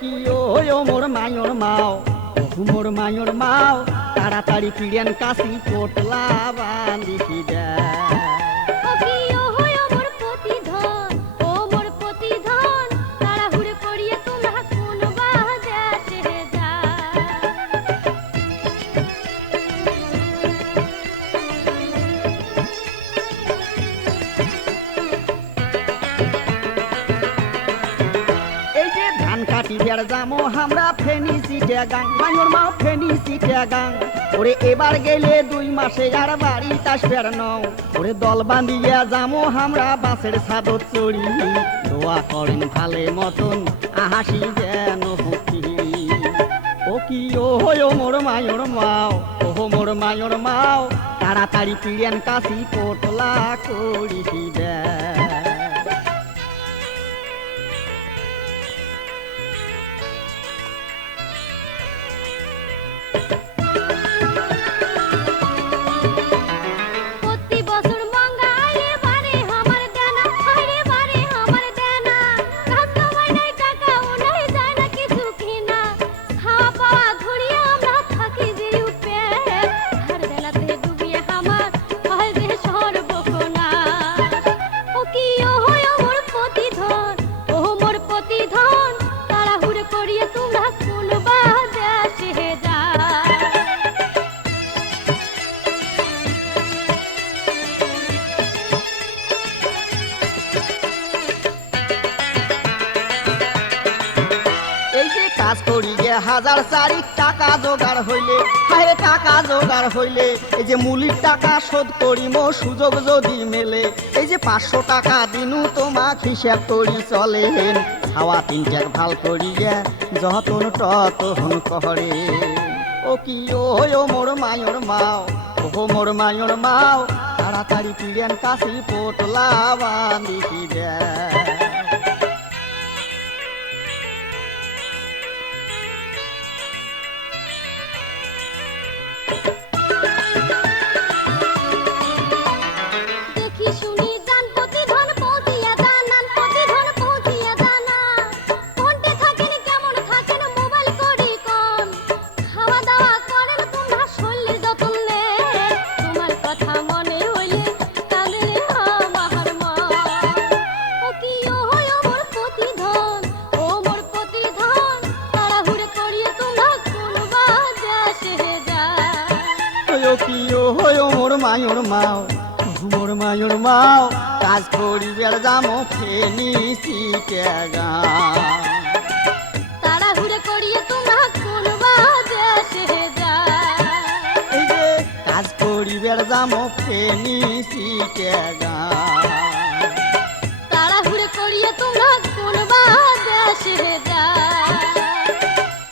কি ও মোর মায়র মাও মোর মায়র মাও তাড়াতাড়ি পিড়েন কাশি পোটলা বান্ধিছি দে যামো আমরা ফেনিসি ট্যাগাং মায়র মাও ফেনিসি ট্যাগাং ওরে এবার গেলে 2 মাসে আর বাড়ি আসবের নও ওরে দল বাঁধিয়া যামো আমরা বাসের ছাদত চড়ি দোয়া করেন ভালে মতন হাসি যেন হুকি ও কি ও মোর মায়র মাও ও মোর মায়র মাও তাড়াতাড়ি পিড়েন কাশি পোটলা করিছি দে কাজ করি যে 1000 টাকা জোগাড় হইলে হায় টাকা জোগাড় হইলে এই যে মূলির টাকা শোধ করিম সুযোগ যদি মেলে এই যে 500 টাকা দিনু তোমাক হিসাব করি চলেন খাওয়া 3 টাক ভাল করিয়া যতন ততন করে ও কি ও মোর মায়র মাও ও মোর মায়র মাও তাড়াতাড়ি পিড়েন কাশি পোটলা বান্ধিছি দে মোর মায়র মাও মোর মায়র মাও কাজ করিবার যামো ফেনিসি ট্যাগাং তাড়াহুড়ো করিয়ে তোমরা কোন বাজে এই যে কাজ করিবার যামো ফেনিসি ট্যাগাং